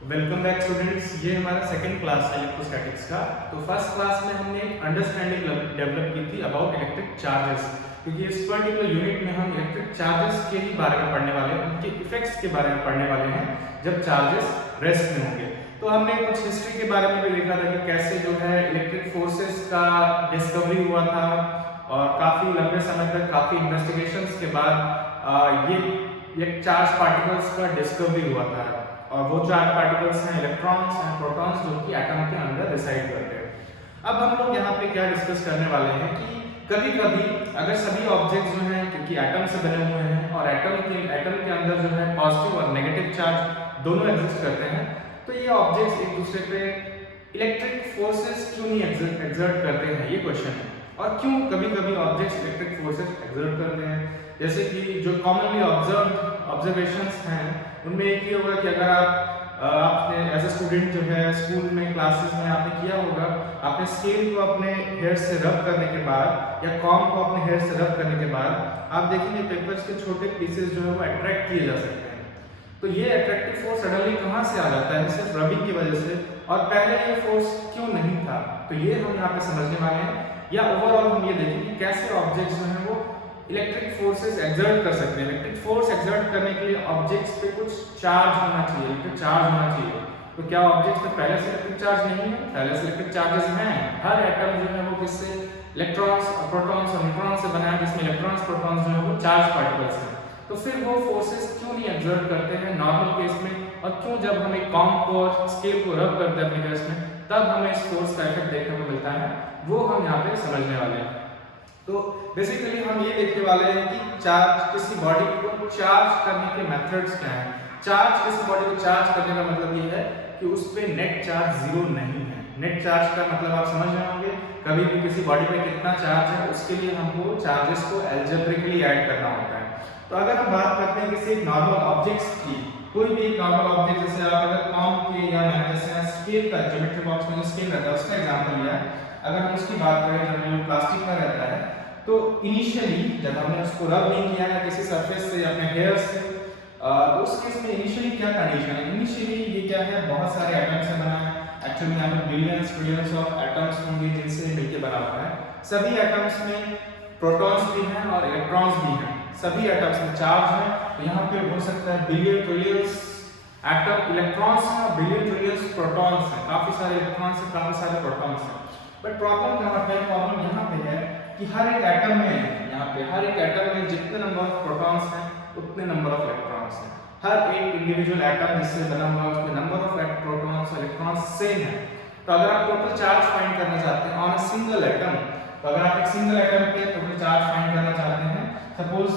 Welcome back students. ये हमारा second class है इलेक्ट्रोस्टैटिक्स का। तो फर्स्ट क्लास में हमने एक अंडरस्टैंडिंग डेवलप की थी अबाउट इलेक्ट्रिक चार्जेस, क्योंकि इस पर्टिकुलर यूनिट में हम इलेक्ट्रिक चार्जेस के ही बारे में पढ़ने वाले हैं, उनके इफेक्ट्स के बारे में पढ़ने वाले हैं जब चार्जेस रेस्ट में होंगे। तो हमने कुछ हिस्ट्री के बारे में भी देखा था कि कैसे जो है इलेक्ट्रिक फोर्सेस का डिस्कवरी हुआ था, और काफ़ी लंबे समय तक काफ़ी इन्वेस्टिगेशंस के बाद ये चार्ज पार्टिकल्स का डिस्कवरी हुआ था। और वो चार पार्टिकल्स हैं इलेक्ट्रॉन्स हैं, प्रोटॉन्स, जो कि एटम के अंदर रिसाइड करते हैं। अब हम लोग यहाँ पे क्या डिस्कस करने वाले हैं कि कभी कभी अगर सभी ऑब्जेक्ट्स जो हैं, क्योंकि एटम से बने हुए हैं और एटम के अंदर जो है पॉजिटिव और नेगेटिव चार्ज दोनों एग्जिस्ट करते हैं, तो ये ऑब्जेक्ट्स एक दूसरे पे इलेक्ट्रिक फोर्सेस क्यों नहीं एक्सर्ट करते हैं, ये क्वेश्चन है। और क्यों कभी कभी ऑब्जेक्ट्स इलेक्ट्रिक फोर्सेस एक्सर्ट करते हैं, जैसे कि जो कॉमनली ऑब्जर्वेशंस हैं उनमें एक ही होगा कि अगर आपने एज ए स्टूडेंट जो है स्कूल में क्लासेस में आपने किया होगा, आपने स्केल को अपने हेयर से रब करने के बाद या कॉम को अपने हेयर से रब करने के बाद आप देखेंगे पेपर्स के छोटे पीसेस जो है वो अट्रैक्ट किए जा सकते हैं। तो ये अट्रैक्टिव फोर्स सडनली कहाँ से आ जाता है? सिर्फ रबिंग की वजह से। और पहले ये फोर्स क्यों नहीं था, तो ये हम यहाँ पे समझने वाले हैं। या ओवरऑल हम ये देखेंगे कि कैसे ऑब्जेक्ट्स जो है वो इलेक्ट्रिक फोर्सेस एक्सर्ट कर सकते हैं। इलेक्ट्रिक फोर्स एक्सर्ट करने के लिए ऑब्जेक्ट्स पे कुछ चार्ज होना चाहिए, इलेक्ट्रिक चार्ज होना चाहिए। तो क्या ऑब्जेक्ट्स में पहले से इलेक्ट्रिक चार्ज नहीं है? पहले से इलेक्ट्रिक चार्जेस हैं। हर एटम जो है वो किससे, इलेक्ट्रॉन्स, प्रोटॉन्स और न्यूट्रॉन्स से बना है, जिसमें इलेक्ट्रॉन्स प्रोटॉन्स जो है वो चार्ज पार्टिकल्स हैं। तो फिर वो फोर्सेस क्यों नहीं एक्सर्ट करते हैं नॉर्मल केस में, और क्यों जब हम एक कॉम को स्केल को रब करते हैं अपने केस में तब हमें इस फोर्स का इफेक्ट देखने को मिलता है, वो हम यहाँ पे समझने वाले हैं। तो बेसिकली हम ये देखने वाले हैं कि चार्ज किसी बॉडी को चार्ज करने के मेथड्स क्या हैं। चार्ज किसी बॉडी को चार्ज करने का मतलब ये है कि उस पे नेट चार्ज जीरो नहीं है। नेट चार्ज का मतलब आप समझ रहे होंगे, कभी भी किसी बॉडी पे कितना चार्ज है उसके लिए हमको चार्जेस को एल्जेब्रिकली ऐड करना होता है। तो अगर हम बात करते हैं किसी नॉर्मल ऑब्जेक्ट्स की, कोई भी नॉर्मल ऑब्जेक्ट, जैसे आप अगर कॉम के या जैसे स्केल का, ज्योमेट्री बॉक्स में जो स्केल रहता है उसका एग्जांपल लिया है, अगर हम उसकी बात करें जब प्लास्टिक का रहता है, तो इनिशियली जब हमने उसको रब नहीं किया है किसी सरफेस से अपने हेयर से, तो उस केस में इनिशियली क्या कंडीशन है? इनिशियली ये क्या है, बहुत सारे एटम्स से बना है। एक्चुअली यहाँ पे बिलियंस ट्रिलियंस ऑफ एटम्स होंगे जिनसे मिलकर बना हुआ है। सभी एटम्स में प्रोटॉन्स भी हैं और इलेक्ट्रॉन्स भी हैं, सभी एटम्स में चार्ज है। तो यहाँ पे हो सकता है बिलियन ट्रिलियंस एटम इलेक्ट्रॉन्स हैं और बिलियन ट्रिलियंस प्रोटॉन्स हैं, काफी सारे इलेक्ट्रॉन्स हैं, काफी सारे प्रोटॉन्स हैं। बट प्रॉब्लम यहाँ पे है कि हर एक एटम में, यहाँ पे हर एक एटम में जितने नंबर ऑफ प्रोटॉन्स हैं उतने नंबर ऑफ इलेक्ट्रॉन्स हैं। हर एक इंडिविजुअल एटम जिससे बना हुआ है उसमें नंबर ऑफ प्रोटॉन्स और इलेक्ट्रॉन्स सेम है। तो अगर आप टोटल चार्ज फाइंड करना चाहते हैं ऑन अ सिंगल एटम, तो अगर आप एक सिंगल एटम पे टोटल चार्ज फाइंड करना चाहते हैं, सपोज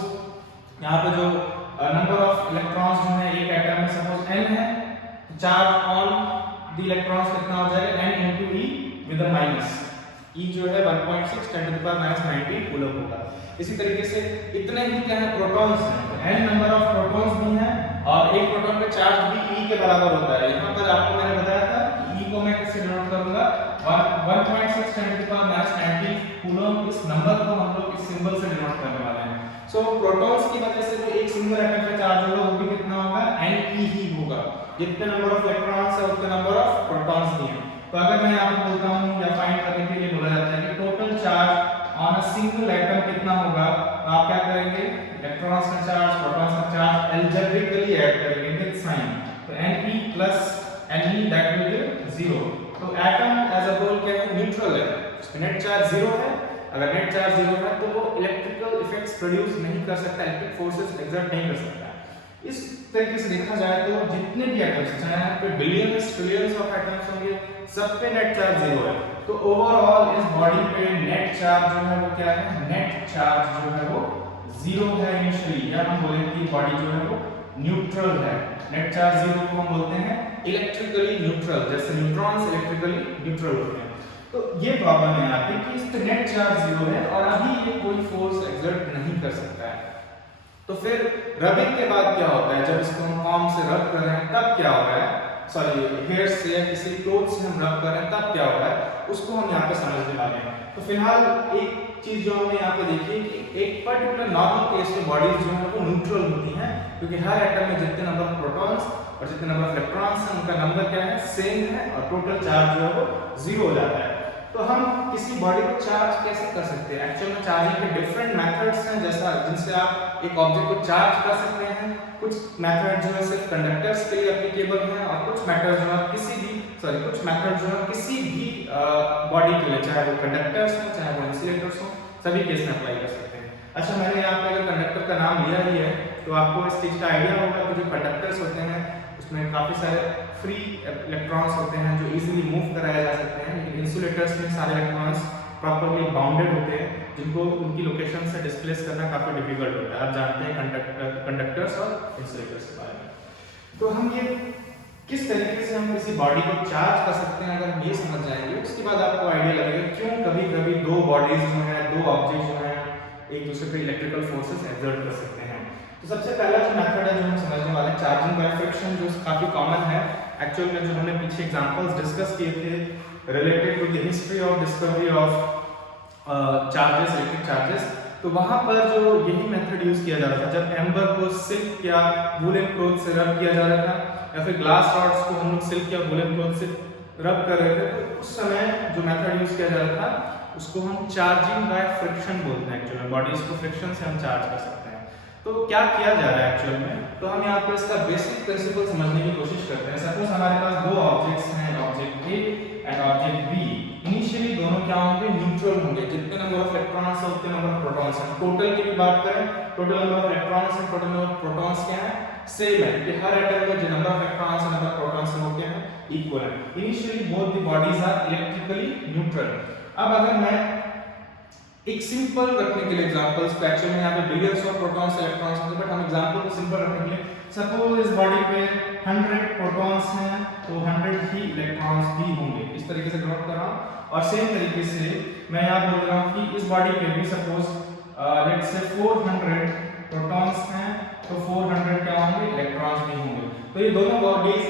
यहाँ पे जो नंबर ऑफ इलेक्ट्रॉन्स जो है एक एटम में सपोज n है, तो चार्ज ऑन द इलेक्ट्रॉन्स कितना हो जाएगा, n into e with a minus. E जो है 1.6 10 to the power -19 कूलम होगा। इसी तरीके से इतने ही क्या है, प्रोटॉन्स हैं, तो n नंबर ऑफ प्रोटॉन्स भी हैं और एक प्रोटॉन का चार्ज भी E के बराबर होता है। यहाँ पर आपको मैंने बताया था कि E को मैं कैसे डिनोट करूंगा, 1.6 10 to the power -19 कूलम। इस नंबर को हम लोग इस सिंबल से डिनोट करने वाले हैं। सो प्रोटॉन्स की वजह से जो एक सिंगल एटम का चार्ज होगा वो भी कितना होगा, Ne ही होगा। जितने नंबर ऑफ इलेक्ट्रॉन्स है उतने नंबर ऑफ प्रोटॉन्स भी हैं। तो अगर मैं यहाँ पे बोलता हूँ या फाइंड करने के लिए बोला जाता है कि total charge on a single atom कितना होगा, तो आप क्या करेंगे, इलेक्ट्रॉन्स का चार्ज प्रोटॉन्स का चार्ज एल्जेब्रिकली ऐड करेंगे विद साइन। तो Ne plus Ne that will give 0। तो एटम एज अ होल क्या है, न्यूट्रल है, उसका नेट चार्ज 0 है। अगर नेट चार्ज 0 है तो वो इलेक्ट्रिकल इफेक्ट्स प्रोड्यूस नहीं कर सकता, इलेक्ट्रिक फोर्सेस एक्सर्ट नहीं कर सकता। इस तरीके से देखा जाए तो जितने भी एटम्स, चाहे यहाँ पे बिलियंस ट्रिलियंस ऑफ एटम्स होंगे, सब पे नेट चार्ज 0 है। तो ओवरऑल इस बॉडी पे नेट चार्ज जो है वो क्या है, नेट चार्ज जो है वो 0 है इनिशियली, या हम बोलेंगे कि बॉडी जो है वो न्यूट्रल है। नेट चार्ज 0 को हम बोलते हैं इलेक्ट्रिकली न्यूट्रल, जैसे न्यूट्रॉन्स इलेक्ट्रिकली न्यूट्रल होते हैं। तो ये प्रॉब्लम है यहाँ पे कि इस पे नेट चार्ज 0 है और अभी ये कोई फोर्स एक्सर्ट नहीं कर सकता है। तो फिर रबिंग के बाद क्या होता है, जब इसको हम कॉम से रब कर रहे हैं तब क्या हो रहा है, सॉरी हेयर से या किसी क्लोथ से हम रब कर रहे हैं तब क्या हो रहा है, उसको हम यहाँ पे समझने वाले हैं। तो फिलहाल एक चीज जो हमने यहाँ पे देखी कि एक पर्टिकुलर नॉर्मल केस में बॉडीज जो है वो न्यूट्रल होती हैं, क्योंकि हर एटम में जितने नंबर ऑफ प्रोटॉन्स प्रोटॉन्स और जितने नंबर ऑफ इलेक्ट्रॉन्स हैं उनका नंबर क्या है, सेम है और टोटल चार्ज जो है वो 0 हो जाता है। तो हम किसी बॉडी को चार्ज कैसे कर सकते हैं? एक्चुअल में चार्जिंग के डिफरेंट मेथड्स हैं जैसा जिनसे आप एक ऑब्जेक्ट को चार्ज कर सकते हैं। कुछ मेथड जो है सिर्फ कंडक्टर्स के लिए एप्लीकेबल हैं और कुछ मेथड जो है कुछ मेथड जो है किसी भी बॉडी के लिए, चाहे वो कंडक्टर्स हो चाहे वो इंसुलेटर्स हो, सभी केस में अप्लाई कर सकते हैं। अच्छा, मैंने यहाँ पे अगर कंडक्टर का नाम लिया ही है तो आपको इस चीज़ का आइडिया होगा कि जो कंडक्टर्स होते हैं उसमें काफ़ी सारे फ्री इलेक्ट्रॉन्स होते हैं जो इजीली मूव कराए जा सकते हैं, लेकिन इंसुलेटर्स में सारे इलेक्ट्रॉन्स प्रॉपर्ली बाउंडेड होते हैं जिनको उनकी लोकेशन से डिस्प्लेस करना काफ़ी डिफिकल्ट होता है। आप जानते हैं कंडक्टर्स और इंसुलेटर्स के बारे में। तो हम ये किस तरीके से हम किसी बॉडी को चार्ज कर सकते हैं, अगर हम ये समझ जाएंगे उसके बाद आपको आइडिया लगेगा क्यों कभी कभी दो बॉडीज जो हैं, दो ऑब्जेक्ट जो हैं, एक दूसरे पे इलेक्ट्रिकल फोर्सेस एक्सर्ट कर सकते हैं। तो सबसे पहला जो मेथड है जो हम समझने वाले हैं, चार्जिंग बाय फ्रिक्शन, जो काफ़ी कॉमन है। एक्चुअल में जो हमने पीछे एग्जांपल्स डिस्कस किए थे related to the history of discovery of charges, electric charges, तो वहाँ पर जो यही मेथड यूज किया जा रहा था जब एम्बर को सिल्क या वूलन क्लॉथ से रब किया जा रहा था या फिर ग्लास रॉड्स को हम लोग सिल्क या वूलन क्लॉथ से रब कर रहे थे, तो उस समय जो मेथड यूज किया जा रहा था उसको हम चार्जिंग बाय फ्रिक्शन बोलते हैं। एक्चुअल में बॉडीज को फ्रिक्शन से हम चार्ज कर सकते हैं। तो क्या किया जा रहा है एक्चुअल में, तो हम यहाँ पर इसका बेसिक प्रिंसिपल समझने की कोशिश करते हैं। सपोज हमारे पास दो ऑब्जेक्ट्स हैं, object A and object B. Initially दोनों क्या होंगे, न्यूट्रल होंगे। जितने नंबर ऑफ इलेक्ट्रॉन्स है उतने नंबर ऑफ प्रोटॉन्स हैं। टोटल की भी बात करें, टोटल नंबर ऑफ इलेक्ट्रॉन्स है, टोटल नंबर ऑफ प्रोटॉन्स क्या है, सेम है कि हर एटम में जो नंबर ऑफ इलेक्ट्रॉन्स है, नंबर ऑफ प्रोटॉन्स है वो क्या है, इक्वल है। Initially both the bodies are electrically neutral. अब अगर मैं एक सिंपल रखने के लिए एग्जांपल्स पे, एक्चुअली यहाँ पे बिलियंस ऑफ प्रोटॉन्स इलेक्ट्रॉन्स हैं, बट हम एग्जांपल को सिंपल रखने के लिए सपोज इस बॉडी पे 100 प्रोटॉन्स हैं तो 100 ही इलेक्ट्रॉन्स भी होंगे। इस तरीके से ड्रॉ कर रहा हूँ। और सेम तरीके से मैं यहाँ बोल रहा हूँ कि इस बॉडी पे भी सपोज लेट्स से 400 प्रोटॉन्स हैं तो 400 क्या होंगे, इलेक्ट्रॉन्स भी होंगे। तो ये दोनों बॉडीज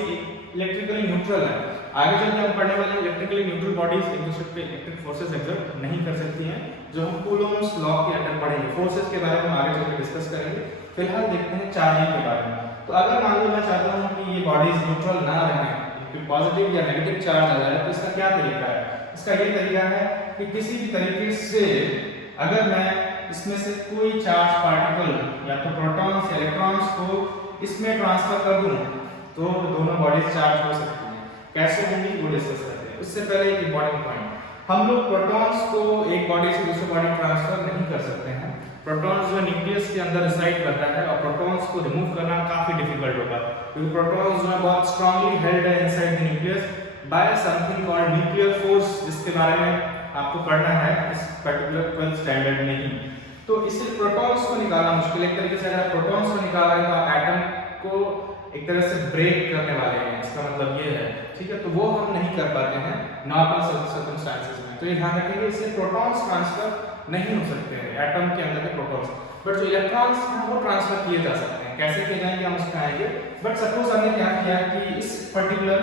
इलेक्ट्रिकली न्यूट्रल है। आगे चल के हम पढ़ने वाले इलेक्ट्रिकली न्यूट्रल बॉडीज एक दूसरे पे इलेक्ट्रिक फोर्सेस एक्सर्ट नहीं कर सकती हैं, जो हम कूलोम्स लॉ के अंडर पढ़ेंगे। फोर्सेस के बारे में हम आगे चल के डिस्कस करेंगे। फिलहाल देखते हैं चार्जिंग के बारे में। तो अगर मान लो मैं चाहता हूँ कि ये बॉडीज न्यूट्रल ना रहें, कि पॉजिटिव या नेगेटिव चार्ज आ जाए, तो इसका क्या तरीका है? इसका ये तरीका है कि किसी भी तरीके से अगर मैं इसमें से कोई चार्ज पार्टिकल या तो प्रोटॉन्स या इलेक्ट्रॉन्स को इसमें ट्रांसफर कर दूं तो दोनों बॉडीज चार्ज हो सकती हैं। कैसे होंगी वो डिस्कस करते हैं। उससे पहले एक इंपॉर्टेंट पॉइंट, हम लोग प्रोटॉन्स को एक बॉडी से दूसरी बॉडी ट्रांसफर नहीं कर सकते हैं। प्रोटॉन्स जो न्यूक्लियस के अंदर रिसाइड करता है और प्रोटॉन्स को रिमूव करना काफी डिफिकल्ट होगा, क्योंकि प्रोटॉन्स जो है बहुत स्ट्रांगली हेल्ड है inside the nucleus bye something called nuclear force, जिसके बारे में आपको पढ़ना है इस पर्टिकुलर 12th स्टैंडर्ड में ही। तो इससे प्रोटॉन्स को निकालना मुश्किल है। एक तरीके से अगर प्रोटॉन्स को निकाला है तो आप एटम को एक तरह से ब्रेक करने वाले हैं, इसका मतलब ये है, ठीक है। तो वो हम नहीं कर पाते हैं नॉर्मल सर्कमस्टेंसेस में। तो ये ध्यान रखेंगे, इससे प्रोटॉन्स ट्रांसफर नहीं हो सकते हैं एटम के अंदर के प्रोटॉन्स, बट जो इलेक्ट्रॉन्स हैं वो ट्रांसफर किए जा सकते हैं। कैसे किए जाएंगे हम उसमें आएंगे। बट सपोज हमने क्या किया कि इस पर्टिकुलर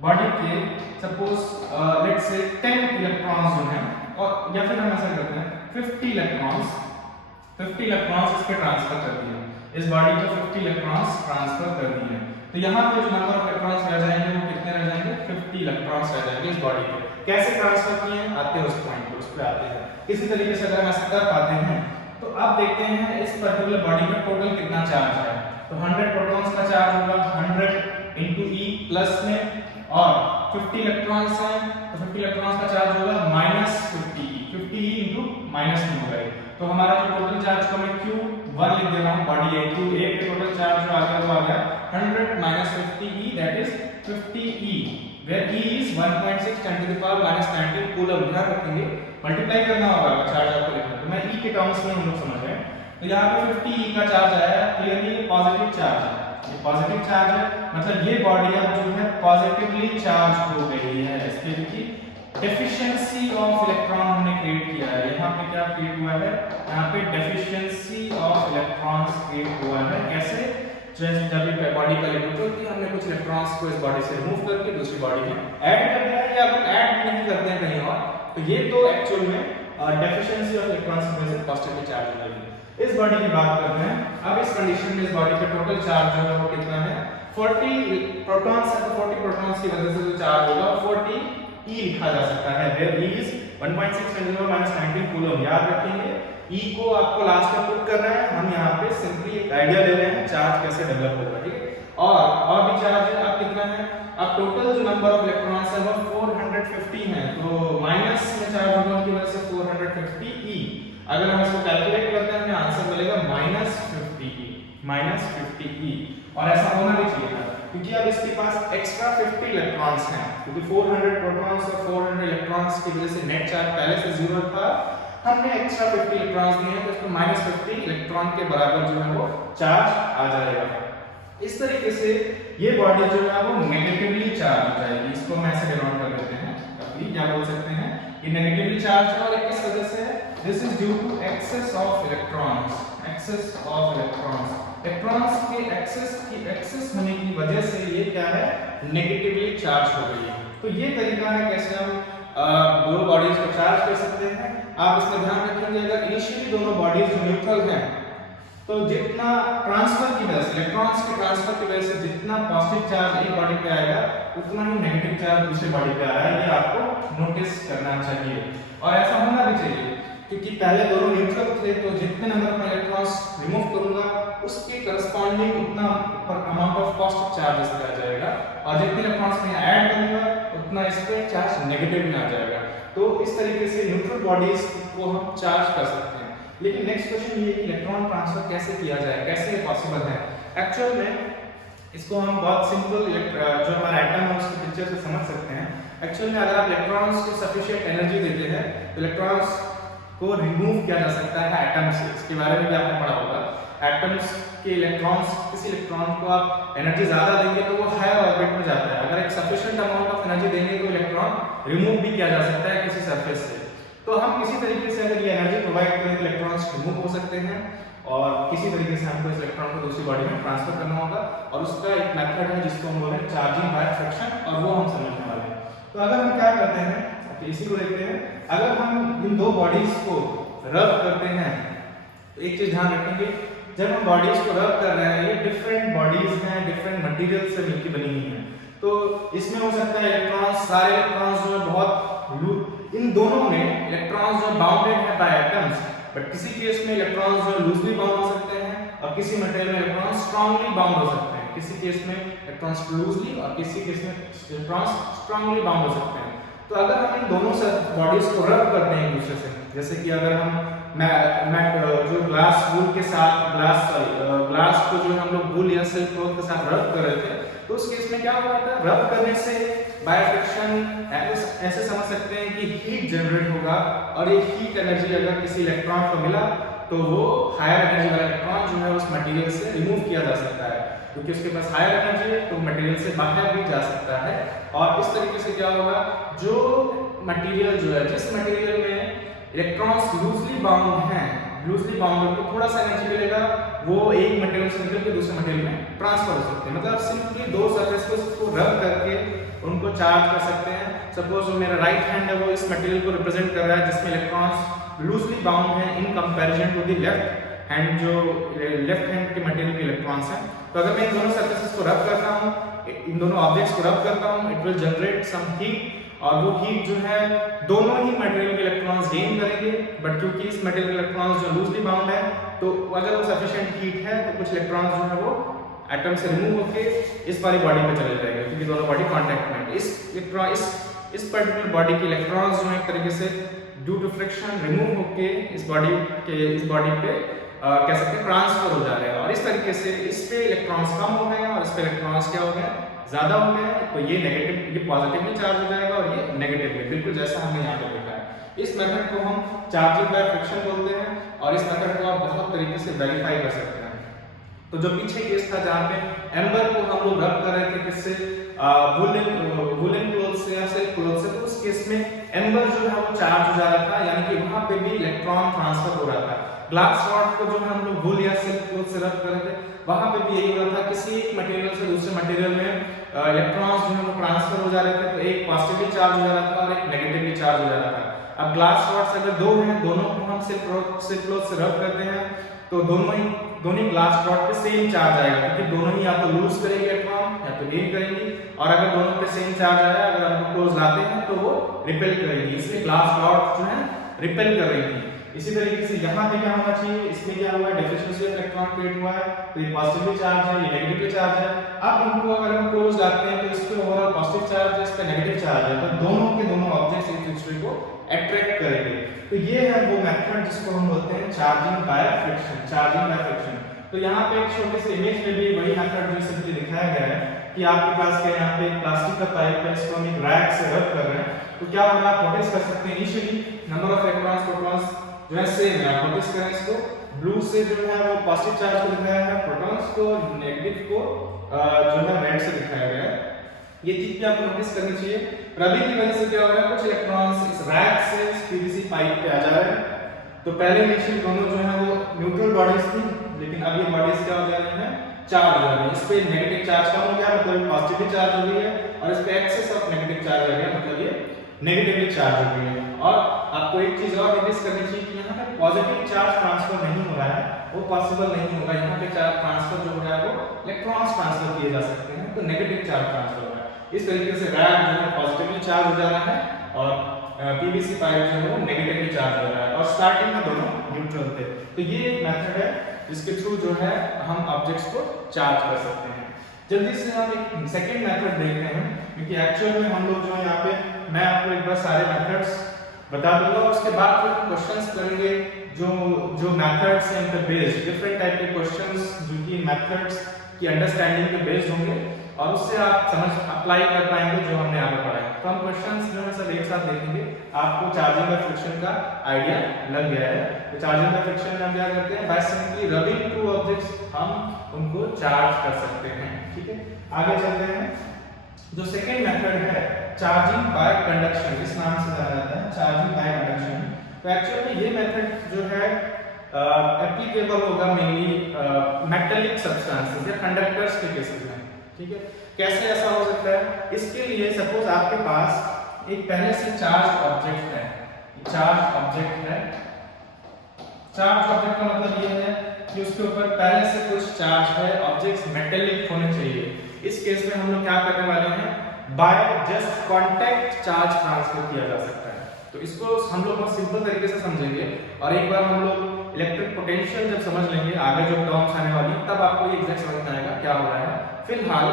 बॉडी के सपोज लेट्स से 10 इलेक्ट्रॉन्स जो हैं, और या फिर हम ऐसा करते हैं 50 इलेक्ट्रॉन्स इस पे ट्रांसफर कर दिए, इस बॉडी को 50 इलेक्ट्रॉन्स ट्रांसफर कर दिए। तो यहाँ पे जो नंबर ऑफ इलेक्ट्रॉन्स रह जाएंगे वो कितने रह जाएंगे, 50 इलेक्ट्रॉन्स रह जाएंगे इस बॉडी पे। कैसे ट्रांसफर किए हैं आते हैं उस पॉइंट पे, उस पे आते हैं। इसी तरीके से अगर हम ऐसा कर पाते हैं तो अब देखते हैं इस पर्टिकुलर बॉडी में टोटल कितना चार्ज है। तो 100 प्रोटॉन्स का चार्ज होगा 100 into E प्लस में, और 50 इलेक्ट्रॉन्स हैं तो 50 इलेक्ट्रॉन्स का चार्ज होगा -50E into -2 होगा। तो हमारा जो टोटल चार्ज को मैं Q1 लिख दे रहा हूँ, बॉडी A पे टोटल चार्ज जो आ गया वो आ गया 100 - 50E, that is 50E, where E is 1.6 × 10⁻⁻⁹ coulomb. ध्यान रखेंगे मल्टीप्लाई करना होगा चार्ज आपको लिखना, तो मैं E के टर्म्स में हम लोग समझ रहे हैं। तो यहाँ पे 50E का चार्ज आया, क्लियरली पॉजिटिव चार्ज है, ये पॉजिटिव चार्ज है, मतलब ये बॉडी अब जो है पॉजिटिवली चार्ज हो गई है। इसके लिए डेफिशिएंसी ऑफ इलेक्ट्रॉन हमने क्रिएट किया है। यहाँ पे क्या क्रिएट हुआ है, यहाँ पे डेफिशिएंसी ऑफ इलेक्ट्रॉन्स क्रिएट हुआ है। कैसे, जैसे जब ये बॉडी का इलेक्ट्रॉन होती है, हमने कुछ इलेक्ट्रॉन्स को इस बॉडी से रिमूव करके दूसरी बॉडी में ऐड कर दिया है, या हम ऐड भी नहीं करते हैं कहीं और। तो ये तो एक्चुअल में डेफिशिएंसी ऑफ इलेक्ट्रॉन्स की वजह से पॉजिटिवली चार्ज हो गई है। इस बॉडी की बात करते हैं। अब इस कंडीशन में इस बॉडी का टोटल चार्ज जो है वो कितना है 40 प्रोटॉन्स है तो 40 प्रोटॉन्स की वजह से जो चार्ज होगा 40 E लिखा जा सकता है, वेयर E इज 1.6 × 10⁻19 कूलम। याद रखेंगे E को आपको लास्ट में पुट करना है, हम यहाँ पे सिंपली एक आइडिया ले रहे हैं चार्ज कैसे डेवलप होगा, ठीक है। और भी चार्ज है, अब कितना है, अब टोटल जो नंबर ऑफ इलेक्ट्रॉन्स है वो 450 है, तो माइनस में चार्ज होगा की वजह से 450 E। अगर हम इसको कैलकुलेट करते हैं हमें आंसर मिलेगा -50 E। और ऐसा होना भी चाहिए था क्योंकि अब इसके पास एक्स्ट्रा 50 इलेक्ट्रॉन्स हैं, क्योंकि 400 प्रोटॉन्स और 400 इलेक्ट्रॉन्स की वजह से नेट चार्ज पहले से 0 था, हमने एक्स्ट्रा 50 इलेक्ट्रॉन्स दिए हैं तो इसको -50 इलेक्ट्रॉन के बराबर जो है वो चार्ज आ जाएगा। इस तरीके से ये बॉडी जो है वो नेगेटिवली चार्ज हो जाएगी। इसको हम ऐसे डिनोट कर देते हैं, अभी क्या बोल सकते हैं, ये नेगेटिवली चार्ज है और ये किस वजह से है, this is due to excess of electrons. Electrons के एक्सेस होने की वजह से ये क्या है, नेगेटिवली चार्ज हो गई है। तो ये तरीका है कैसे हम दो बॉडीज को चार्ज कर सकते हैं। आप इसमें ध्यान रखेंगे अगर इनिशियली दोनों बॉडीज जो न्यूट्रल हैं तो जितना ट्रांसफर की वजह से, इलेक्ट्रॉन्स के ट्रांसफर की वजह से जितना पॉजिटिव चार्ज एक बॉडी पे आएगा उतना ही नेगेटिव चार्ज दूसरी बॉडी पे आ रहा है, ये आपको नोटिस करना चाहिए और ऐसा होना भी चाहिए क्योंकि पहले दोनों न्यूट्रल थे तो जितने नंबर ऑफ इलेक्ट्रॉन्स रिमूव करूंगा उसके करस्पॉन्डिंग उतना अमाउंट ऑफ पॉजिटिव चार्ज इस पे आ जाएगा और जितने इलेक्ट्रॉन्स मैं ऐड करूंगा उतना इस पे चार्ज नेगेटिव में आ जाएगा। तो इस तरीके से न्यूट्रल बॉडीज को हम चार्ज कर सकते हैं। लेकिन नेक्स्ट क्वेश्चन ये है कि इलेक्ट्रॉन ट्रांसफर कैसे किया जाए, कैसे पॉसिबल है। एक्चुअल में इसको हम बहुत सिंपल जो हमारा एटम है उसकी पिक्चर से समझ सकते हैं। एक्चुअल में अगर आप इलेक्ट्रॉन्स को सफिशिएंट एनर्जी देते हैं तो इलेक्ट्रॉन्स को रिमूव किया जा सकता है एटम से। इसके बारे में भी आपने पढ़ा होगा, एटम्स के इलेक्ट्रॉन्स, किसी इलेक्ट्रॉन को आप एनर्जी ज्यादा देंगे तो वो हायर ऑर्बिट में जाता है, अगर एक सफिशिएंट अमाउंट ऑफ एनर्जी देंगे तो इलेक्ट्रॉन रिमूव भी किया जा सकता है किसी सरफेस से। तो हम किसी तरीके से अगर ये एनर्जी प्रोवाइड करें तो इलेक्ट्रॉन्स रिमूव हो सकते हैं और किसी तरीके से हमको इस इलेक्ट्रॉन को दूसरी बॉडी में ट्रांसफर करना होगा और उसका एक मेथड है जिसको हम बोलते हैं चार्जिंग बाय फ्रिक्शन और वो हम समझने वाले हैं। तो अगर हम क्या करते हैं, इसी को देखते हैं, अगर हम इन दो बॉडीज को रब करते हैं तो एक चीज ध्यान रखेंगे, जब हम बॉडीज को रब कर रहे हैं ये डिफरेंट बॉडीज हैं, डिफरेंट मटेरियल से मिलकर बनी हुई हैं। तो इसमें हो सकता है इलेक्ट्रॉन्स, सारे इलेक्ट्रॉन्स जो है बहुत, इन दोनों में इलेक्ट्रॉन्स जो बाउंडेड है बाय एटम्स, बट किसी केस में इलेक्ट्रॉन्स जो लूजली बाउंड हो सकते हैं और किसी मटेरियल में इलेक्ट्रॉन्स स्ट्रांगली बाउंड हो सकते हैं। किसी केस में इलेक्ट्रॉन्स लूजली और किसी केस में इलेक्ट्रॉन्स स्ट्रांगली बाउंड हो सकते हैं। तो अगर हम इन दोनों से बॉडीज को रब करते हैं एक दूसरे से, जैसे कि अगर हम जो ग्लास वूल के साथ ग्लास को जो हम लोग वूल या सिल्क क्लॉथ के साथ रब कर रहे थे तो उस केस में क्या हो रहा था, रब करने से बाय फ्रिक्शन ऐसे समझ सकते हैं कि हीट जनरेट होगा और ये हीट एनर्जी अगर किसी इलेक्ट्रॉन को मिला तो वो हायर एनर्जी वाला इलेक्ट्रॉन जो है उस मटेरियल से रिमूव किया जा सकता है क्योंकि उसके पास हायर एनर्जी है तो मटेरियल से बाहर भी जा सकता है। और इस तरीके से क्या होगा, जो मटेरियल जो है, जिस मटेरियल में इलेक्ट्रॉन्स लूजली बाउंड हैं, लूजली बाउंड को थोड़ा सा एनर्जी मिलेगा वो एक मटेरियल से निकल के दूसरे मटेरियल में ट्रांसफर हो सकते हैं। मतलब सिंपली दो सरफेस को रब करके उनको चार्ज कर सकते हैं। सपोज मेरा राइट हैंड है वो इस मटेरियल को रिप्रेजेंट कर रहा है जिसमें इलेक्ट्रॉन्स लूजली बाउंड हैं in comparison to the left hand, जो लेफ्ट हैंड के मटेरियल के इलेक्ट्रॉन्स हैं। तो अगर मैं इन दोनों सरफेसेस को रब करता हूँ, इन दोनों ऑब्जेक्ट्स को रब करता हूँ, it will generate some heat और वो हीट जो है दोनों ही मटेरियल के इलेक्ट्रॉन्स गेन करेंगे। बट क्योंकि इस मटेरियल के इलेक्ट्रॉन्स जो लूजली बाउंड है तो अगर वो सफिशिएंट हीट है तो कुछ इलेक्ट्रॉन्स जो है वो एटम से रिमूव होकर इस वाली बॉडी में चले जाएंगे क्योंकि दोनों बॉडी कांटेक्ट में। इस पर्टिकुलर बॉडी के इलेक्ट्रॉन्स जो है एक तरीके से ड्यू टू फ्रिक्शन रिमूव होके इस बॉडी पे कह सकते हैं ट्रांसफर हो जा रहे हैं और इस तरीके से इस पे इलेक्ट्रॉन्स कम हो गए और इस पे इलेक्ट्रॉन्स क्या हो गए, ज्यादा हो गए। तो ये नेगेटिव, ये पॉजिटिवली चार्ज हो जाएगा और ये नेगेटिवली, बिल्कुल जैसा हमने यहाँ पे देखा है। इस मेथड को हम चार्जिंग बाय फ्रिक्शन बोलते हैं और इस मेथड को आप बहुत तरीके से वेरीफाई कर सकते हैं। तो जो पीछे केस था जहाँ पे एम्बर को हम लोग रब कर रहे थे किससे, वुलन क्लॉथ से या सिल्क क्लॉथ से, तो उस केस में एम्बर जो है वो चार्ज हो जा रहा था, यानी कि वहां पे भी इलेक्ट्रॉन ट्रांसफर हो रहा था। ग्लास रॉड को जो हम लोग वुल या सिल्क क्लॉथ से रब कर रहे थे वहां पे भी यही हो रहा था, किसी एक मटेरियल से दूसरे मटेरियल में इलेक्ट्रॉन्स जो है वो ट्रांसफर हो जा रहे थे। तो एक पॉजिटिवली चार्ज हो जा रहा था और एक नेगेटिवली चार्ज हो जा रहा था। अब ग्लास रॉड्स अगर दो हैं, दोनों को हम सिल्क क्लॉथ से रब करते हैं तो दोनों ही ग्लास रॉड पे सेम चार्ज आएगा, क्योंकि दोनों ही या तो लूज करेंगे इलेक्ट्रॉन या तो गेन करेंगी, और अगर दोनों पे सेम चार्ज आया, अगर हम क्लोज लाते हैं तो वो रिपेल करेंगी, इसलिए ग्लास रॉड जो है रिपेल कर रही थी। इसी तरीके से यहाँ पे क्या होना चाहिए, इसमें क्या हुआ है, डिफरेंशियल इलेक्ट्रॉन क्रिएट हुआ है, तो ये पॉजिटिवली चार्ज है, ये नेगेटिवली चार्ज है। अब इनको अगर हम क्लोज लाते हैं तो इस पे ओवरऑल पॉजिटिव चार्ज है, इस पे नेगेटिव चार्ज है, तो दोनों के दोनों ऑब्जेक्ट्स एक दूसरे को अट्रैक्ट करेंगे। तो ये है वो मेथड जिसको हम बोलते हैं charging by friction, charging by friction. तो यहाँ पे एक छोटी सी इमेज में भी वही मेथड जो सिंपली दिखाया गया है कि आपके पास क्या यहाँ पे प्लास्टिक का पाइप है, इसको हम एक रैक से रब कर रहे हैं, तो क्या होगा आप नोटिस कर सकते हैं initially number of electrons protons जो है सेम है। आप नोटिस करें इसको, ब्लू से जो है वो पॉजिटिव चार्ज को दिखाया है, प्रोटॉन्स को नेगेटिव को जो है रेड से दिखाया गया है। ये चीज भी आपको नोटिस करनी चाहिए। रबिंग की वजह से क्या हो रहा है, कुछ इलेक्ट्रॉन्स इस रैक से इस पीवीसी पाइप पे आ जा रहे हैं। तो पहले इनिशियल दोनों जो है वो न्यूट्रल बॉडीज थी, लेकिन अब ये बॉडीज क्या हो जा रही हैं, चार्ज हो रही है। इस पे नेगेटिव चार्ज कम हो गया, मतलब पॉजिटिव चार्ज हो गई है, और इस पे एक्सेस ऑफ नेगेटिव चार्ज आ गया, मतलब ये नेगेटिवली चार्ज हो गई है। और आपको एक चीज और नोटिस करनी चाहिए कि यहाँ पे पॉजिटिव चार्ज ट्रांसफर नहीं हो रहा है, वो पॉसिबल नहीं होगा। यहाँ पे चार्ज ट्रांसफर जो हो रहा है वो इलेक्ट्रॉन्स ट्रांसफर किए जा सकते हैं, तो नेगेटिव चार्ज ट्रांसफर हो रहा है। इस तरीके से रैक जो है पॉजिटिवली चार्ज हो जा रहा है, और पीवीसी पाइप जो है वो नेगेटिवली चार्ज हो रहा है, और स्टार्टिंग में दोनों न्यूट्रल थे। तो ये एक मेथड है जिसके थ्रू जो है हम ऑब्जेक्ट्स को चार्ज कर सकते हैं। जल्दी से हम एक सेकंड मेथड देखते हैं, क्योंकि एक्चुअल में हम लोग जो है यहाँ पे मैं आपको एक बार सारे मेथड्स बता दूंगा, और उसके बाद फिर क्वेश्चंस करेंगे जो मेथड्स हैं पे बेस्ड, डिफरेंट टाइप के क्वेश्चंस जो कि मेथड्स की अंडरस्टैंडिंग पे बेस्ड होंगे, और उससे आप समझ अप्लाई कर पाएंगे जो हमने आगे पढ़ा है। तो हम क्वेश्चंस जो है सब एक साथ देखेंगे, आपको चार्जिंग बाय फ्रिक्शन का आइडिया लग गया है। तो चार्जिंग बाय फ्रिक्शन में हम क्या करते हैं, by simply rubbing two objects हम उनको चार्ज कर सकते हैं। ठीक है, आगे चलते हैं। जो सेकंड मेथड है चार्जिंग बाय कंडक्शन, इस नाम से जाना जाता है चार्जिंग बाय कंडक्शन। तो एक्चुअली ये मेथड जो है एप्लीकेबल होगा मेनली मेटालिक सब्सटेंसेस या कंडक्टर्स के केसेस में। ठीक है, कैसे ऐसा हो सकता है, इसके लिए सपोज आपके पास एक पहले से चार्ज ऑब्जेक्ट है, चार्ज ऑब्जेक्ट है। चार्ज ऑब्जेक्ट का मतलब ये है कि उसके ऊपर पहले से कुछ चार्ज है, ऑब्जेक्ट्स मेटालिक होने चाहिए। इस केस में हम लोग क्या करने वाले हैं, by just contact charge transfer किया जा सकता है। तो इसको हम लोग बहुत सिंपल तरीके से समझेंगे, और एक बार हम लोग इलेक्ट्रिक पोटेंशियल जब समझ लेंगे, आगे जो टर्म्स आने वाली, तब आपको ये एग्जैक्ट समझ में आएगा क्या हो रहा है। फिलहाल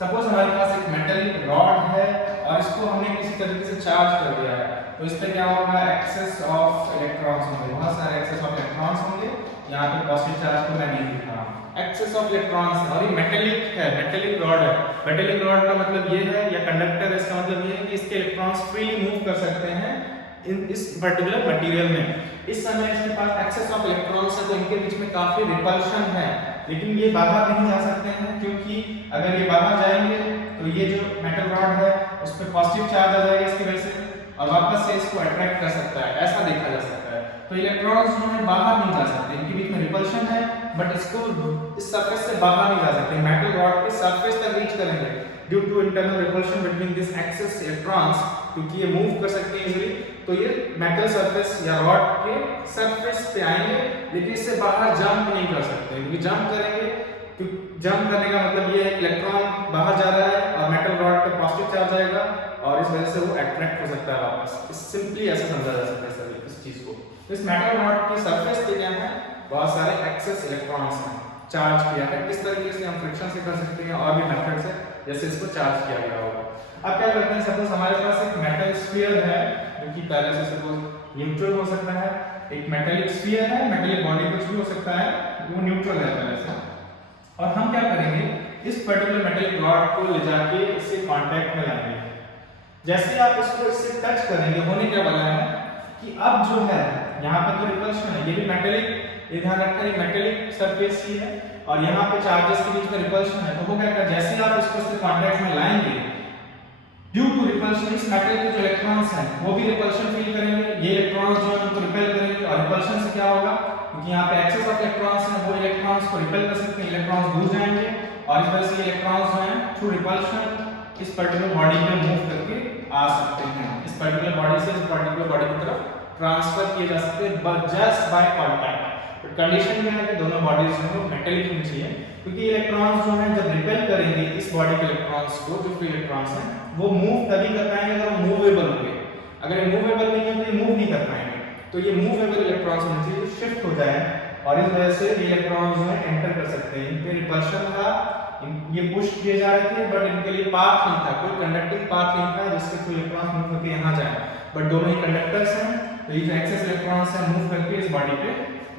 सपोज हमारे पास एक मेटलिक रॉड है, और इसको हमने किसी तरीके से चार्ज कर दिया है, तो इस पे क्या होगा, एक्सेस ऑफ इलेक्ट्रॉन्स होंगे, बहुत सारे एक्सेस ऑफ इलेक्ट्रॉन्स होंगे। यहाँ पे पॉजिटिव चार्ज को मैं नहीं दिख रहा हूँ, एक्सेस ऑफ इलेक्ट्रॉन्स, और ये मेटेलिक है, मेटेलिक रॉड है। मेटेलिक रॉड का मतलब ये है, या कंडक्टर इसका मतलब ये है कि इसके इलेक्ट्रॉन्स फ्रीली मूव कर सकते हैं इस पर्टिकुलर मटेरियल में। इस समय इसके पास एक्सेस ऑफ इलेक्ट्रॉन्स है, तो इनके बीच में काफी रिपल्शन है, लेकिन ये बाहर नहीं जा सकते हैं, क्योंकि अगर ये बाहर जाएंगे तो ये जो मेटल रॉड है उस पर पॉजिटिव चार्ज आ जाएगा इसकी वजह से, और वापस से इसको अट्रैक्ट कर सकता है, ऐसा देखा जा सकता है। तो इलेक्ट्रॉन्स जो है बाहर नहीं जा सकते, इनके बीच में रिपल्शन है, बट इसको इस सरफेस से बाहर नहीं जा सकते, मेटल रॉड के सरफेस तक रीच करेंगे due to internal repulsion between this excess electrons, क्योंकि ये मूव कर सकते हैं इजीली। तो ये मेटल सरफेस या रॉड के सरफेस पे आएंगे, लेकिन इससे बाहर जंप नहीं कर सकते, क्योंकि जंप करेंगे, जंप करने का मतलब ये है इलेक्ट्रॉन बाहर जा रहा है और मेटल रॉड पे पॉजिटिव चार्ज आएगा, और इस वजह से वो अट्रैक्ट हो सकता है वापस। सिंपली ऐसे समझा जा सकता है सर इस चीज को। तो इस मेटल रॉड की सरफेस पे क्या है, बहुत सारे एक्सेस इलेक्ट्रॉन्स हैं, चार्ज किया है। किस तरीके से हम फ्रिक्शन से कर सकते हैं, और भी मेथड्स है जैसे इसको चार्ज किया गया होगा। अब क्या करते हैं, सपोज हमारे पास एक मेटल स्फीयर है जो कि पहले से सपोज न्यूट्रल हो सकता है, एक मेटेलिक स्फीयर है, मेटेलिक बॉडी कुछ भी हो सकता है, वो न्यूट्रल है पहले से। और हम क्या करेंगे, इस पर्टिकुलर मेटेलिक रॉड को ले जाके इससे कांटेक्ट में लाएंगे। जैसे आप इसको इससे टच करेंगे, होने क्या वाला है कि अब जो है यहाँ पे तो रिपल्शन है, ये भी मेटेलिक, ये ध्यान रखना ये मेटेलिक सरफेस ही है, और यहाँ पे चार्जेस के बीच में रिपल्शन है। तो वो क्या करेगा, जैसे आप इसको इससे कांटेक्ट में लाएंगे, ड्यू टू रिपल्शन इस मेटल के जो इलेक्ट्रॉन्स हैं वो भी रिपल्शन फील करेंगे, ये इलेक्ट्रॉन्स जो है उनको रिपेल करेंगे, और रिपल्शन से क्या होगा, क्योंकि यहाँ पे एक्सेस ऑफ इलेक्ट्रॉन्स हैं, वो इलेक्ट्रॉन्स को रिपेल कर सकते हैं, इलेक्ट्रॉन्स दूर जाएंगे, और इस वजह से इलेक्ट्रॉन्स जो हैं थ्रू रिपल्शन इस पर्टिकुलर बॉडी में मूव करके आ सकते हैं, इस पर्टिकुलर बॉडी से इस पर्टिकुलर बॉडी की तरफ ट्रांसफर किए जा सकते हैं just by contact. But condition क्या है कि दोनों बॉडीज जो है मेटेलिक होनी चाहिए, क्योंकि इलेक्ट्रॉन्स जो है जब रिपेल करेंगे इस बॉडी के इलेक्ट्रॉन्स को, जो फ्री इलेक्ट्रॉन्स हैं वो मूव तभी कर पाएंगे अगर वो मूवेबल होंगे। अगर ये मूवेबल नहीं है तो ये मूव नहीं कर पाएंगे। तो ये मूवेबल इलेक्ट्रॉन्स होने चाहिए, शिफ्ट हो जाए, और इस वजह से ये इलेक्ट्रॉन्स जो है एंटर कर सकते हैं। इन पे रिपल्शन था, ये पुश किए जा रहे थे, बट इनके लिए पाथ नहीं था, कोई कंडक्टिंग पाथ नहीं था जिससे कोई इलेक्ट्रॉन्स मूव करके यहाँ जाए। बट दोनों ही कंडक्टर्स हैं, तो ये जो एक्सेस इलेक्ट्रॉन्स हैं मूव करके इस बॉडी पे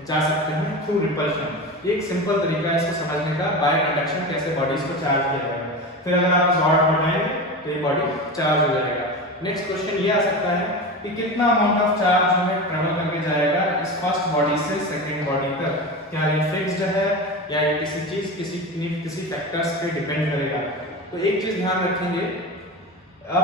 जा सकते हैं थ्रू रिपल्शन। ये एक सिंपल तरीका है इसको समझने का, बाय कंडक्शन कैसे बॉडीज को चार्ज किया जाएगा। फिर अगर आप इस ऑर्डर बढ़ाएंगे तो ये बॉडी चार्ज हो जाएगा। नेक्स्ट क्वेश्चन ये आ सकता है कि कितना अमाउंट ऑफ चार्ज जो है ट्रेवल करके जाएगा इस फर्स्ट बॉडी से सेकंड बॉडी तक, क्या ये फिक्स्ड है या ये किसी चीज किसी फैक्टर्स पे डिपेंड करेगा। तो एक चीज ध्यान रखेंगे,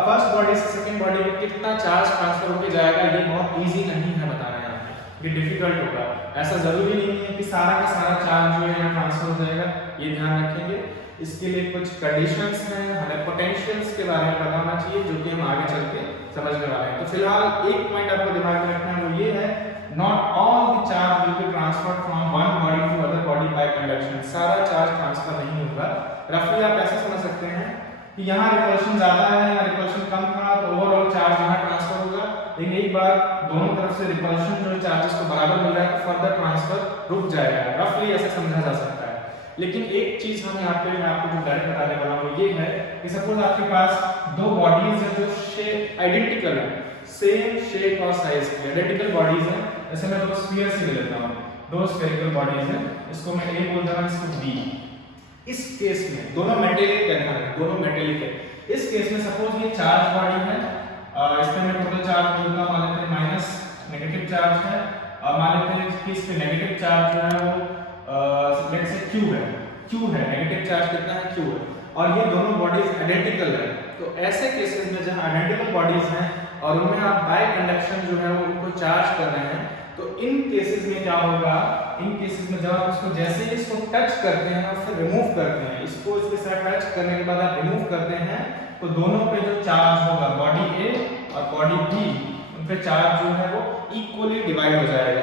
फर्स्ट बॉडी से सेकंड बॉडी में कितना चार्ज ट्रांसफर होके जाएगा ये बहुत इजी नहीं है बताना, यहाँ पे ये डिफिकल्ट होगा। ऐसा जरूरी नहीं है कि सारा का सारा चार्ज जो है यहाँ ट्रांसफर हो जाएगा, ये ध्यान रखेंगे। इसके लिए कुछ कंडीशंस हैं, हमें पोटेंशियल्स के बारे में पता होना चाहिए जो कि हम आगे चल के समझने वाले हैं। तो फिलहाल एक पॉइंट आपको दिमाग में रखना है, वो ये है not all the charge will be transferred from one body to other body by conduction. सारा चार्ज ट्रांसफर नहीं होगा। रफली आप ऐसे समझ सकते हैं कि यहाँ रिपल्शन ज्यादा है या रिपल्शन कम था तो ओवरऑल चार्ज यहाँ ट्रांसफर होगा, लेकिन एक बार दोनों तरफ से रिपल्शन जो चार्जेस को बराबर मिल रहा है तो फर्दर ट्रांसफर रुक जाएगा। रफली ऐसे समझा जा सकता है। लेकिन एक चीज हम यहाँ पे मैं आपको जो डायरेक्ट बताने वाला हूँ ये है कि सपोज आपके पास दो बॉडीज हैं जो शेप आइडेंटिकल है, सेम शेप और साइज की आइडेंटिकल बॉडीज हैं। जैसे मैं दो स्फीयर से ले लेता हूँ, दो स्फेरिकल बॉडीज हैं, इसको मैं ए बोल रहा हूँ, इसको बी। इस केस में दोनों मेटेलिक है, दोनों मेटेलिक है। इस केस में सपोज ये चार्ज बॉडी है, इसमें मैं टोटल चार्ज बोलता हूँ, मान लेते हैं माइनस नेगेटिव चार्ज है, और मान लेते हैं कि इस पे नेगेटिव चार्ज जो है वो लेट्स से Q है, नेगेटिव चार्ज कितना है Q है, और ये दोनों बॉडीज आइडेंटिकल है। तो ऐसे केसेस में जहां आइडेंटिकल बॉडीज हैं और उनमें आप बाय कंडक्शन जो है वो उनको चार्ज कर रहे हैं, तो इन केसेस में क्या होगा, इन केसेस में जब आप इसको जैसे ही इसको टच करते हैं और फिर रिमूव करते हैं, इसको इसके साथ टच करने के बाद आप रिमूव करते हैं, तो दोनों पे जो चार्ज होगा बॉडी ए और बॉडी बी, उन पे चार्ज जो है वो इक्वली डिवाइड हो जाएगा,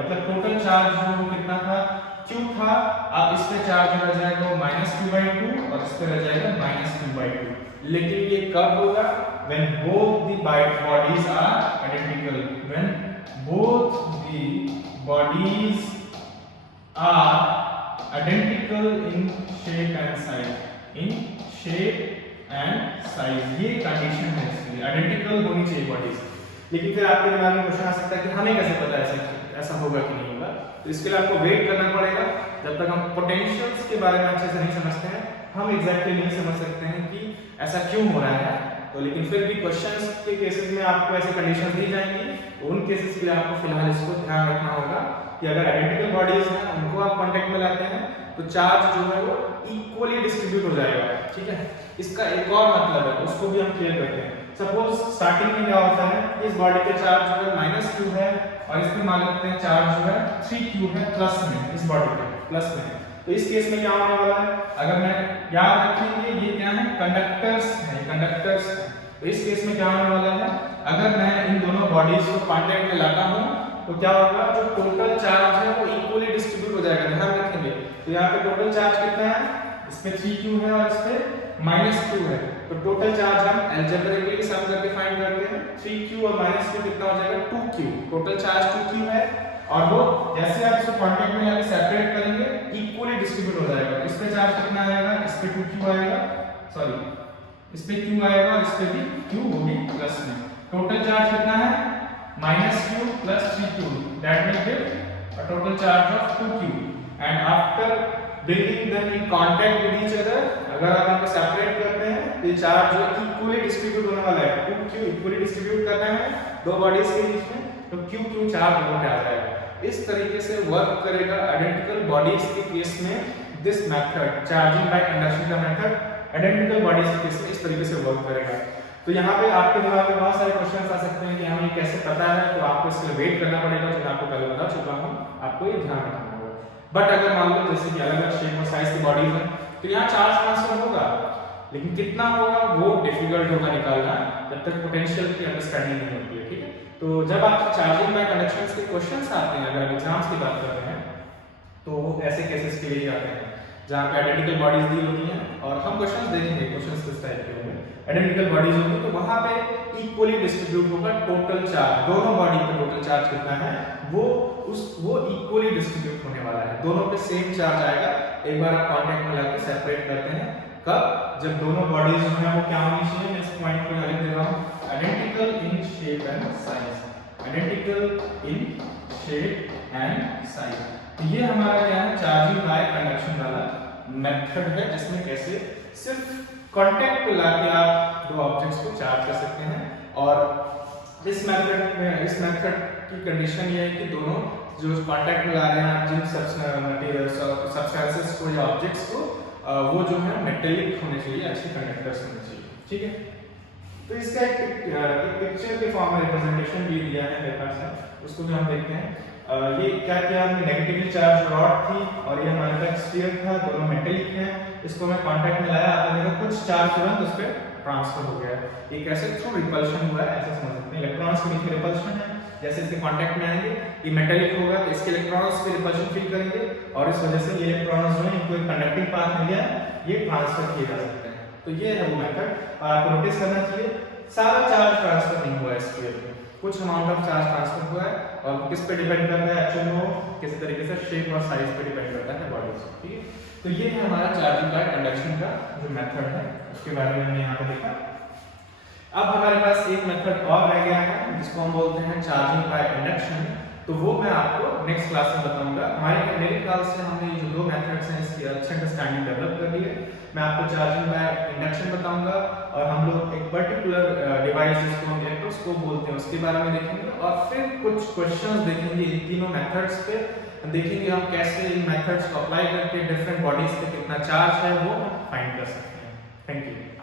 मतलब टोटल चार्ज जो वो कितना था Q था, अब इस पे चार्ज रह जाएगा -q/2 और इस पे रह जाएगा -q/2। लेकिन ये कब होगा, when both the bodies are identical, when both the bodies are identical in shape and size, ये कंडीशन है इसलिए आइडेंटिकल होनी चाहिए बॉडीज। लेकिन फिर आपके दिमाग में क्वेश्चन आ सकता है कि हमें कैसे पता ऐसा होगा कि नहीं होगा। तो इसके लिए आपको वेट करना पड़ेगा जब तक हम पोटेंशियल्स के बारे में अच्छे से नहीं समझते हैं, हम एग्जैक्टली नहीं समझ सकते हैं कि ऐसा क्यों हो रहा है। तो लेकिन फिर भी क्वेश्चंस के केसेस में आपको ऐसे कंडीशन दी जाएंगी, तो उन केसेस के लिए आपको फिलहाल इसको ध्यान रखना होगा कि अगर आइडेंटिकल बॉडीज हैं उनको आप कांटेक्ट में लाते हैं तो चार्ज जो है वो इक्वली डिस्ट्रीब्यूट हो जाएगा, ठीक है। इसका एक और मतलब है, उसको भी हम क्लियर करते हैं। सपोज स्टार्टिंग में क्या होता है, इस बॉडी के चार्ज जो है -q है और इस पे मान लेते हैं चार्ज जो है 3q है प्लस में, इस बॉडी पे प्लस में। तो इस केस में क्या होने वाला है, अगर मैं याद रखेंगे ये क्या है, कंडक्टर्स है, कंडक्टर्स है। तो इस केस में क्या होने वाला है, अगर मैं इन दोनों बॉडीज को कांटेक्ट में लाता हूं तो क्या होगा, जो टोटल चार्ज है वो इक्वली डिस्ट्रीब्यूट हो जाएगा, ध्यान रखेंगे। तो यहाँ पे टोटल चार्ज कितना है, इस पे 3q है और इस पे -q है। तो टोटल चार्ज हम अलजेब्रिकली सम करके फाइंड करते हैं, 3q और -q कितना हो जाएगा 2q। टोटल चार्ज 2q है और वो जैसे आप इसको कांटेक्ट में लाके सेपरेट करेंगे इक्वली डिस्ट्रीब्यूट हो जाएगा। इस पे चार्ज कितना आएगा, इस पे 2q आएगा, सॉरी इस पे q आएगा और इस पे भी q होगी प्लस में। टोटल चार्ज कितना है -q plus 3q, that will give a total charge of 2q, and after bringing them in contact with each other, अगर आप इनको सेपरेट करते हैं तो ये चार्ज जो इक्वली डिस्ट्रीब्यूट होने वाला है, 2q इक्वली डिस्ट्रीब्यूट करना है दो बॉडीज के बीच में, तो q चार्ज दोनों पे आ जाएगा। इस तरीके से वर्क करेगा आइडेंटिकल बॉडीज के केस में this method, charging by conduction का मेथड आइडेंटिकल बॉडीज के केस में इस तरीके से वर्क करेगा। तो यहाँ पे आपके दिमाग में बहुत सारे क्वेश्चंस आ सकते हैं कि हमें कैसे पता है, तो आपको इसके लिए वेट करना पड़ेगा, जो मैं आपको पहले बता चुका हूँ, आपको ये ध्यान रखना होगा। बट अगर मान लो जैसे कि अलग अलग शेप और साइज की बॉडीज हैं तो यहाँ चार्ज ट्रांसफर होगा, लेकिन कितना होगा वो डिफिकल्ट होगा निकालना जब तक पोटेंशियल की अंडरस्टैंडिंग नहीं होती है, ठीक है। तो जब आप चार्जिंग बाय कंडक्शन के क्वेश्चंस आते हैं, अगर एग्जाम्स की बात कर रहे हैं, तो वो ऐसे केसेस के लिए आते हैं जहाँ पे आइडेंटिकल बॉडीज दी होती हैं, और हम क्वेश्चंस देखेंगे, क्वेश्चंस किस टाइप के होंगे। आइडेंटिकल बॉडीज होंगी तो वहाँ पे इक्वली डिस्ट्रीब्यूट होगा टोटल चार्ज, दोनों बॉडी पे टोटल चार्ज कितना है वो इक्वली डिस्ट्रीब्यूट होने वाला है, दोनों पे सेम चार्ज आएगा। एक बार आप कॉन्टेक्ट में लाके सेपरेट करते हैं, कब? जब दोनों बॉडीज जो है वो क्या होनी चाहिए, मैं इस पॉइंट को लिख दे रहा हूँ, identical in shape and size, identical in shape and size. तो ये हमारा क्या है, चार्जिंग बाय कंडक्शन वाला मेथड है, जिसमें कैसे सिर्फ कांटेक्ट पे लाके आप दो ऑब्जेक्ट्स को चार्ज कर सकते हैं। और इस मेथड की कंडीशन ये है कि दोनों जो कांटेक्ट में ला रहे हैं जिन मटेरियल्स और सब्सटेंसेस को या ऑब्जेक्ट्स को, वो जो है मेटेलिक होने चाहिए, अच्छे कंडक्टर्स होने चाहिए, ठीक है। तो इसका एक पिक्चर के फॉर्म में रिप्रेजेंटेशन भी दिया है मेरे पास है, उसको भी हम देखते हैं। ये क्या किया हमने, नेगेटिवली चार्ज रॉड थी और ये हमारे पास स्फीयर था, दोनों मेटेलिक हैं, इसको मैं कांटेक्ट में लाया, आपने देखा कुछ चार्ज तुरंत उस पर ट्रांसफर हो गया है। ये कैसे? थ्रू रिपल्शन हुआ है, ऐसा समझ सकते हैं। इलेक्ट्रॉन्स के बीच में रिपल्शन है, जैसे इसके कांटेक्ट में आएंगे ये मेटेलिक होगा तो इसके इलेक्ट्रॉन्स पे रिपल्शन फील करेंगे, और इस वजह से ये इलेक्ट्रॉन्स जो है इनको एक कंडक्टिंग पाथ मिल गया, ये ट्रांसफर किए जा सकते हैं। तो ये है वो मेथड, और आपको नोटिस करना चाहिए सारा चार्ज ट्रांसफर नहीं हुआ है स्फीयर में, कुछ अमाउंट ऑफ चार्ज ट्रांसफर हुआ है, और किस पे डिपेंड करता है, एक्चुअल में किस तरीके से शेप और साइज पे डिपेंड करता है बॉडी से, ठीक है। तो ये है हमारा चार्जिंग बाय कंडक्शन का जो मेथड है, उसके बारे में हमने यहाँ पे देखा। अब हमारे पास एक मेथड और रह गया है जिसको हम बोलते हैं चार्जिंग बाय इंडक्शन, तो वो मैं आपको नेक्स्ट क्लास में बताऊंगा। मेरे ख्याल से हमने ये जो दो मेथड्स हैं इसकी अच्छी अंडरस्टैंडिंग डेवलप कर ली है। मैं आपको चार्जिंग बाय इंडक्शन बताऊंगा, और हम लोग एक पर्टिकुलर डिवाइस जिसको हम इलेक्ट्रोस्कोप बोलते हैं उसके बारे में देखेंगे, और फिर कुछ क्वेश्चंस देखेंगे इन तीनों मेथड्स पे, देखेंगे हम कैसे इन मेथड्स को अप्लाई करके डिफरेंट बॉडीज पे कितना चार्ज है वो फाइंड कर सकते हैं। Thank you.